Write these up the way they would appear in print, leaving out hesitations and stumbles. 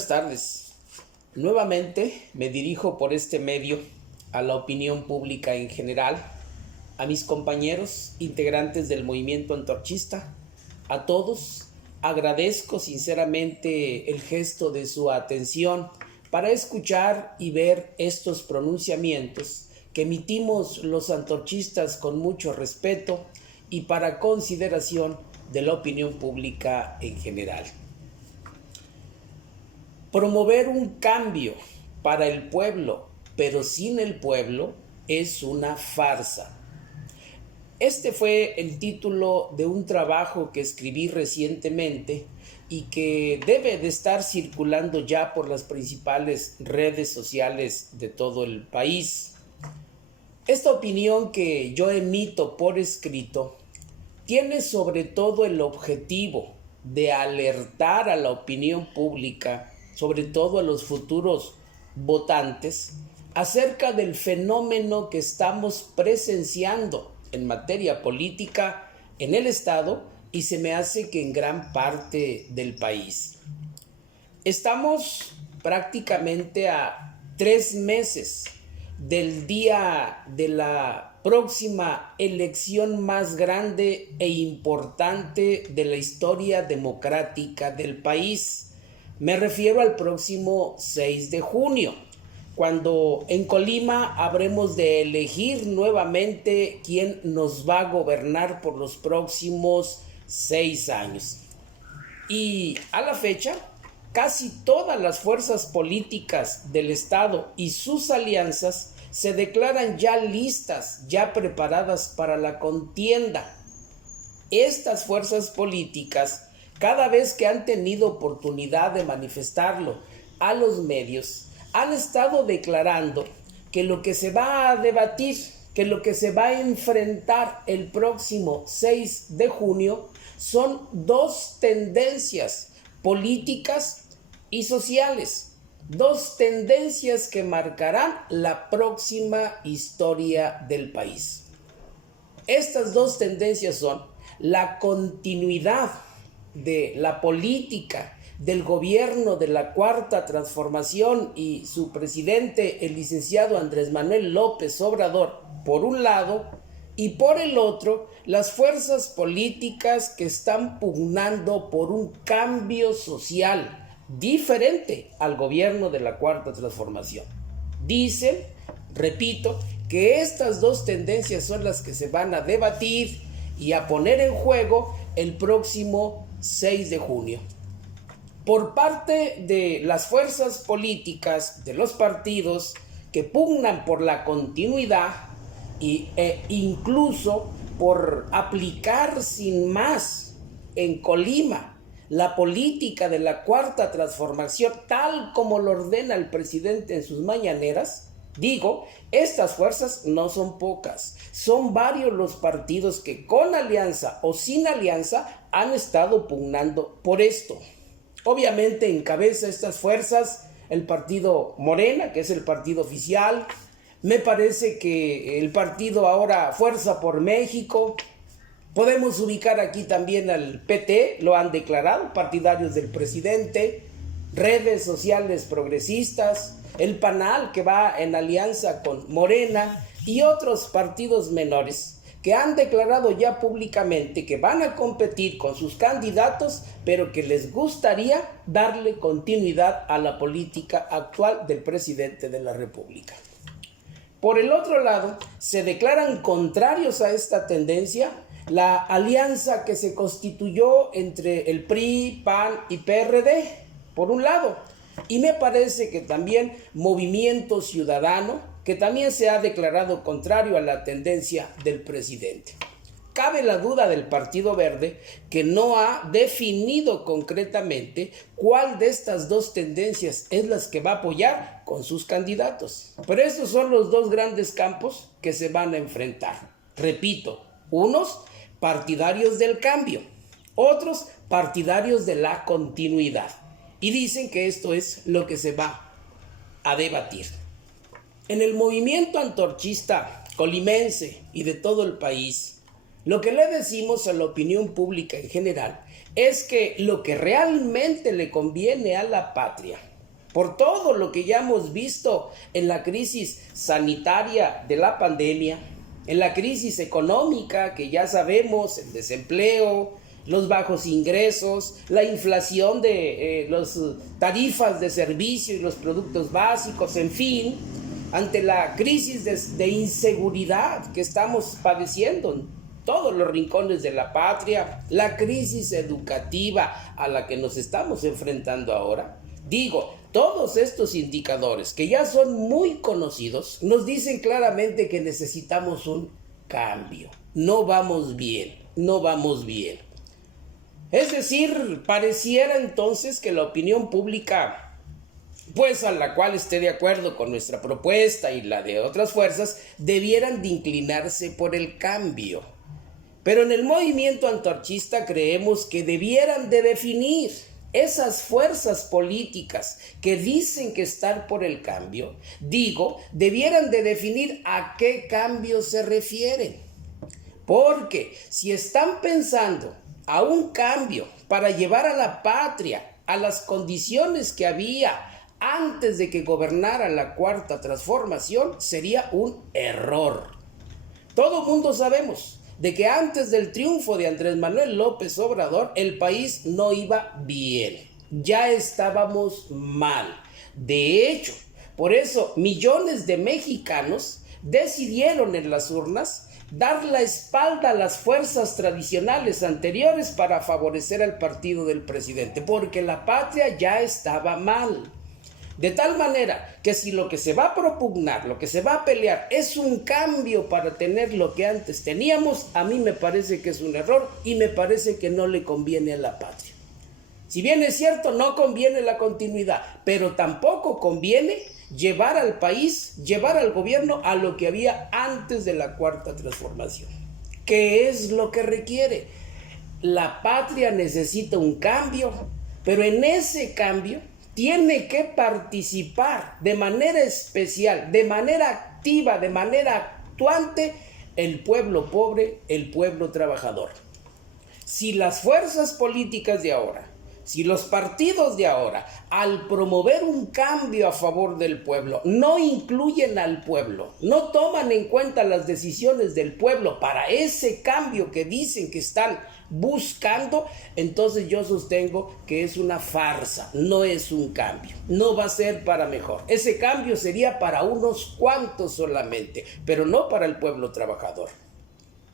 Buenas tardes. Nuevamente me dirijo por este medio a la opinión pública en general, a mis compañeros integrantes del movimiento antorchista, a todos. Agradezco sinceramente el gesto de su atención para escuchar y ver estos pronunciamientos que emitimos los antorchistas con mucho respeto y para consideración de la opinión pública en general. Promover un cambio para el pueblo, pero sin el pueblo, es una farsa. Este fue el título de un trabajo que escribí recientemente y que debe de estar circulando ya por las principales redes sociales de todo el país. Esta opinión que yo emito por escrito tiene sobre todo el objetivo de alertar a la opinión pública, sobre todo a los futuros votantes, acerca del fenómeno que estamos presenciando en materia política en el Estado y se me hace que en gran parte del país. Estamos prácticamente a 3 meses del día de la próxima elección más grande e importante de la historia democrática del país. Me refiero al próximo 6 de junio, cuando en Colima habremos de elegir nuevamente quién nos va a gobernar por los próximos 6 años. Y a la fecha, casi todas las fuerzas políticas del Estado y sus alianzas se declaran ya listas, ya preparadas para la contienda. Estas fuerzas políticas, cada vez que han tenido oportunidad de manifestarlo a los medios, han estado declarando que lo que se va a debatir, que lo que se va a enfrentar el próximo 6 de junio son 2 tendencias políticas y sociales, 2 tendencias que marcarán la próxima historia del país. Estas 2 tendencias son la continuidad de la política del gobierno de la Cuarta Transformación y su presidente, el licenciado Andrés Manuel López Obrador, por un lado, y por el otro, las fuerzas políticas que están pugnando por un cambio social diferente al gobierno de la Cuarta Transformación. Dicen, repito, que estas 2 tendencias son las que se van a debatir y a poner en juego el próximo 6 de junio. Por parte de las fuerzas políticas, de los partidos que pugnan por la continuidad e incluso por aplicar sin más en Colima la política de la Cuarta Transformación, tal como lo ordena el presidente en sus mañaneras, digo, estas fuerzas no son pocas, son varios los partidos que con alianza o sin alianza han estado pugnando por esto. Obviamente encabeza estas fuerzas el partido Morena, que es el partido oficial. Me parece que el partido ahora Fuerza por México. Podemos ubicar aquí también al PT, lo han declarado, partidarios del presidente, redes sociales progresistas, el PANAL que va en alianza con Morena y otros partidos menores que han declarado ya públicamente que van a competir con sus candidatos, pero que les gustaría darle continuidad a la política actual del presidente de la República. Por el otro lado, se declaran contrarios a esta tendencia la alianza que se constituyó entre el PRI, PAN y PRD, por un lado, y me parece que también Movimiento Ciudadano, que también se ha declarado contrario a la tendencia del presidente. Cabe la duda del Partido Verde, que no ha definido concretamente cuál de estas 2 tendencias es las que va a apoyar con sus candidatos. Pero estos son los 2 grandes campos que se van a enfrentar. Repito, unos partidarios del cambio, otros partidarios de la continuidad. Y dicen que esto es lo que se va a debatir. En el movimiento antorchista colimense y de todo el país, lo que le decimos a la opinión pública en general es que lo que realmente le conviene a la patria, por todo lo que ya hemos visto en la crisis sanitaria de la pandemia, en la crisis económica que ya sabemos, el desempleo, los bajos ingresos, la inflación de las tarifas de servicio y los productos básicos, en fin, ante la crisis de inseguridad que estamos padeciendo en todos los rincones de la patria, la crisis educativa a la que nos estamos enfrentando ahora. Digo, todos estos indicadores que ya son muy conocidos nos dicen claramente que necesitamos un cambio. No vamos bien, no vamos bien. Es decir, pareciera entonces que la opinión pública, pues a la cual esté de acuerdo con nuestra propuesta y la de otras fuerzas, debieran de inclinarse por el cambio. Pero en el movimiento antorchista creemos que debieran de definir esas fuerzas políticas que dicen que están por el cambio, debieran de definir a qué cambio se refieren. Porque si están pensando a un cambio para llevar a la patria a las condiciones que había antes de que gobernara la Cuarta Transformación, sería un error. Todo mundo sabemos de que antes del triunfo de Andrés Manuel López Obrador, el país no iba bien, ya estábamos mal. De hecho, por eso millones de mexicanos decidieron en las urnas dar la espalda a las fuerzas tradicionales anteriores para favorecer al partido del presidente, porque la patria ya estaba mal. De tal manera que si lo que se va a propugnar, lo que se va a pelear es un cambio para tener lo que antes teníamos, a mí me parece que es un error y me parece que no le conviene a la patria. Si bien es cierto, no conviene la continuidad, pero tampoco conviene llevar al país, llevar al gobierno a lo que había antes de la Cuarta Transformación. ¿Qué es lo que requiere? La patria necesita un cambio, pero en ese cambio tiene que participar de manera especial, de manera activa, de manera actuante, el pueblo pobre, el pueblo trabajador. Si las fuerzas políticas de ahora, si los partidos de ahora, al promover un cambio a favor del pueblo, no incluyen al pueblo, no toman en cuenta las decisiones del pueblo para ese cambio que dicen que están buscando, entonces yo sostengo que es una farsa, no es un cambio, no va a ser para mejor. Ese cambio sería para unos cuantos solamente, pero no para el pueblo trabajador.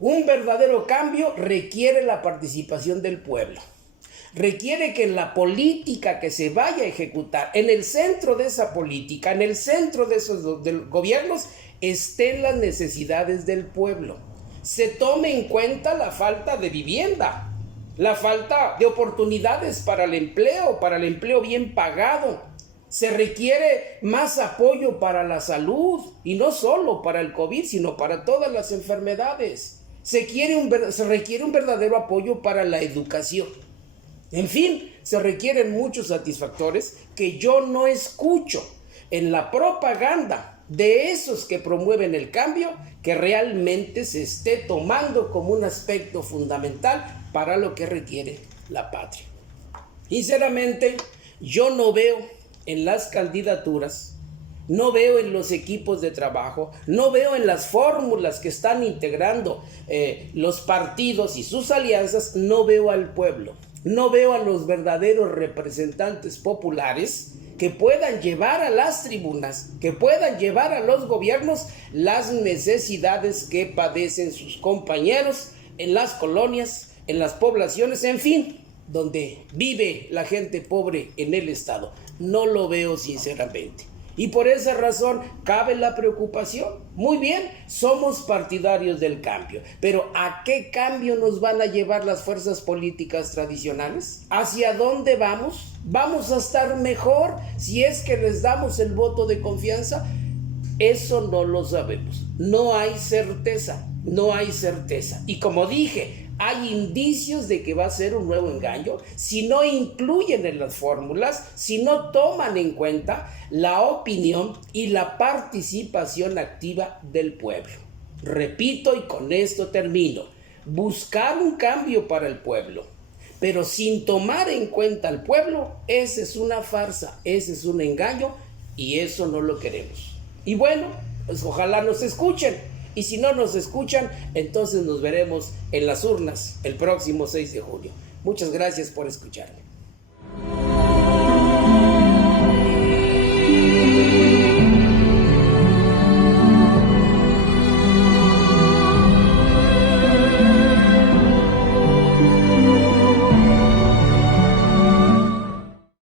Un verdadero cambio requiere la participación del pueblo. Requiere que en la política que se vaya a ejecutar, en el centro de esa política, en el centro de esos gobiernos, estén las necesidades del pueblo. Se tome en cuenta la falta de vivienda, la falta de oportunidades para el empleo bien pagado. Se requiere más apoyo para la salud, y no solo para el COVID, sino para todas las enfermedades. Se requiere un verdadero apoyo para la educación. En fin, se requieren muchos satisfactores que yo no escucho en la propaganda de esos que promueven el cambio, que realmente se esté tomando como un aspecto fundamental para lo que requiere la patria. Sinceramente, yo no veo en las candidaturas, no veo en los equipos de trabajo, no veo en las fórmulas que están integrando los partidos y sus alianzas, no veo al pueblo. No veo a los verdaderos representantes populares que puedan llevar a las tribunas, que puedan llevar a los gobiernos las necesidades que padecen sus compañeros en las colonias, en las poblaciones, en fin, donde vive la gente pobre en el estado. No lo veo sinceramente. Y por esa razón cabe la preocupación. Muy bien, somos partidarios del cambio, pero ¿a qué cambio nos van a llevar las fuerzas políticas tradicionales? ¿Hacia dónde vamos? ¿Vamos a estar mejor si es que les damos el voto de confianza? Eso no lo sabemos. No hay certeza, no hay certeza. Y como dije, hay indicios de que va a ser un nuevo engaño si no incluyen en las fórmulas, si no toman en cuenta la opinión y la participación activa del pueblo. Repito y con esto termino. Buscar un cambio para el pueblo, pero sin tomar en cuenta al pueblo, esa es una farsa, ese es un engaño y eso no lo queremos. Y bueno, pues ojalá nos escuchen. Y si no nos escuchan, entonces nos veremos en las urnas el próximo 6 de junio. Muchas gracias por escucharme.